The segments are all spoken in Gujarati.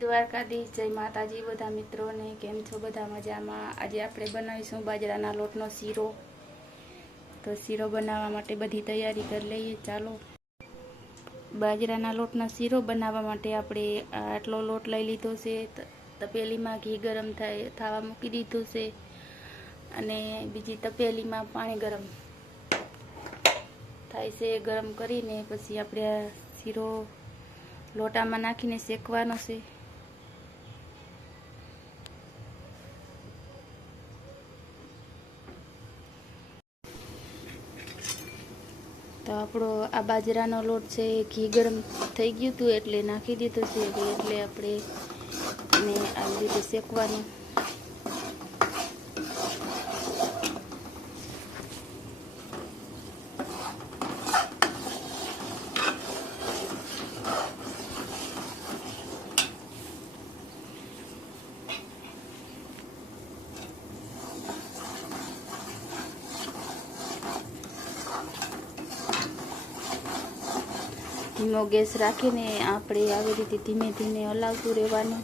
દ્વારકાધીશ, જય માતાજી બધા મિત્રોને. કેમ છો બધા મજામાં? આજે આપણે બનાવીશું બાજરાના લોટનો શીરો. તો શીરો બનાવવા માટે બધી તૈયારી કરી લઈએ. ચાલો. બાજરાના લોટનો શીરો બનાવવા માટે આપણે આટલો લોટ લઈ લીધો છે. તપેલીમાં ઘી ગરમ થવા મૂકી દીધું છે અને બીજી તપેલીમાં પાણી ગરમ થાય છે. ગરમ કરીને પછી આપણે આ શીરો લોટામાં નાખીને શેકવાનો છે. તો આપણો આ બાજરાનો લોટ છે, ઘી ગરમ થઈ ગયું હતું એટલે નાખી દીધું છે. એટલે આપણે એને આવી રીતે શેકવાનું. ધીમો ગેસ રાખીને આપણે આવી રીતે ધીમે ધીમે હલાવતું રહેવાનું.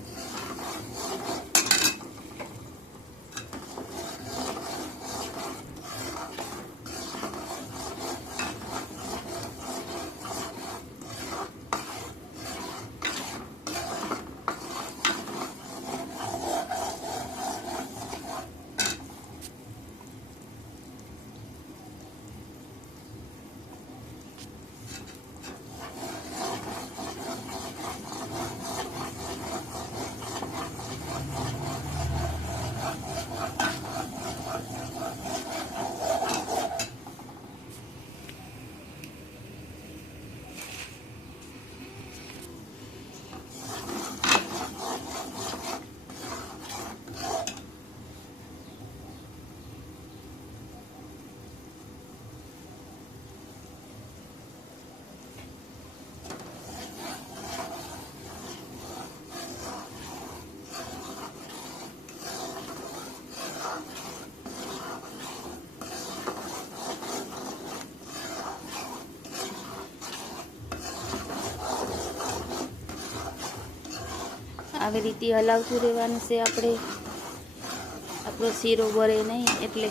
આવી રીતે હલાવતું રહેવાનું છે. આપણો શીરો બળે નહીં એટલે.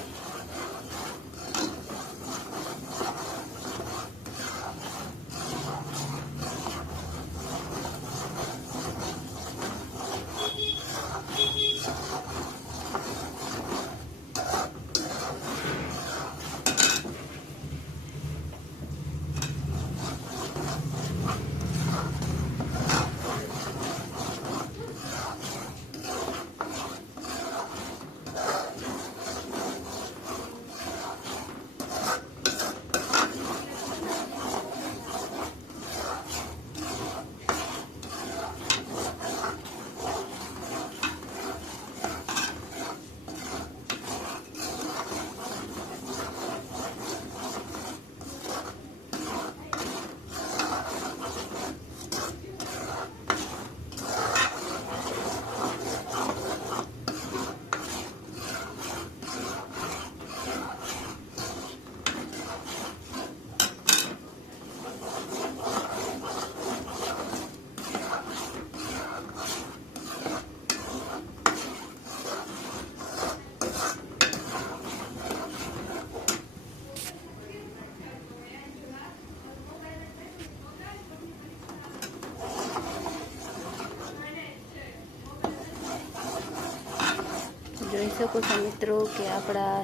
જોઈ શકો છો મિત્રો કે આપણા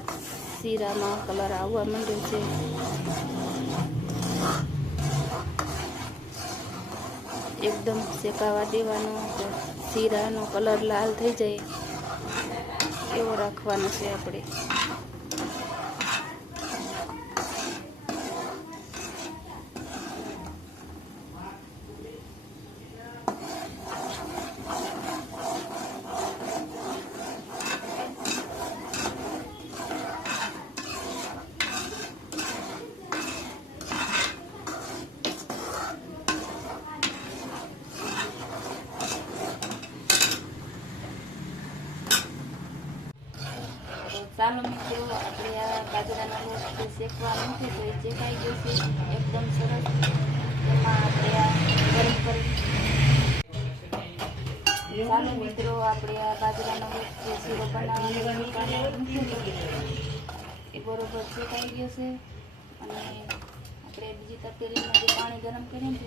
શીરામાં કલર આવવા માંડ્યો છે. એકદમ શેકાવા દેવાનો. શીરાનો કલર લાલ થઈ જાય એવો રાખવાનો છે આપણે. ચાલો મિત્રો, આપણે આ બાજરાના લોટ શેકવા મૂકી તો એ શેકાઈ ગયો છે એકદમ સરસ. એમાં આપણે આ ગરમ કરી ચાલો મિત્રો, આપણે આ બાજરાનો જે શીરો બનાવવાનો એ બરોબર શેકાઈ ગયો છે. અને આપણે બીજી તપેલીમાં જે પાણી ગરમ કરીને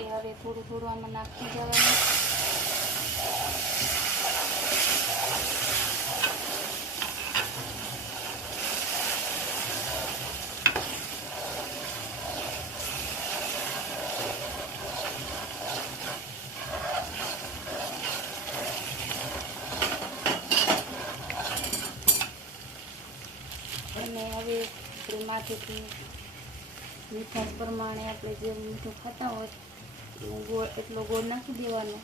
એ હવે થોડું થોડું આમાં નાખી જવાનું. અને હવે આપણે માથેથી મીઠાશ પ્રમાણે આપણે જે મીઠું ખાતા હોય એવું ગોળ એટલો ગોળ નાખી દેવાનો.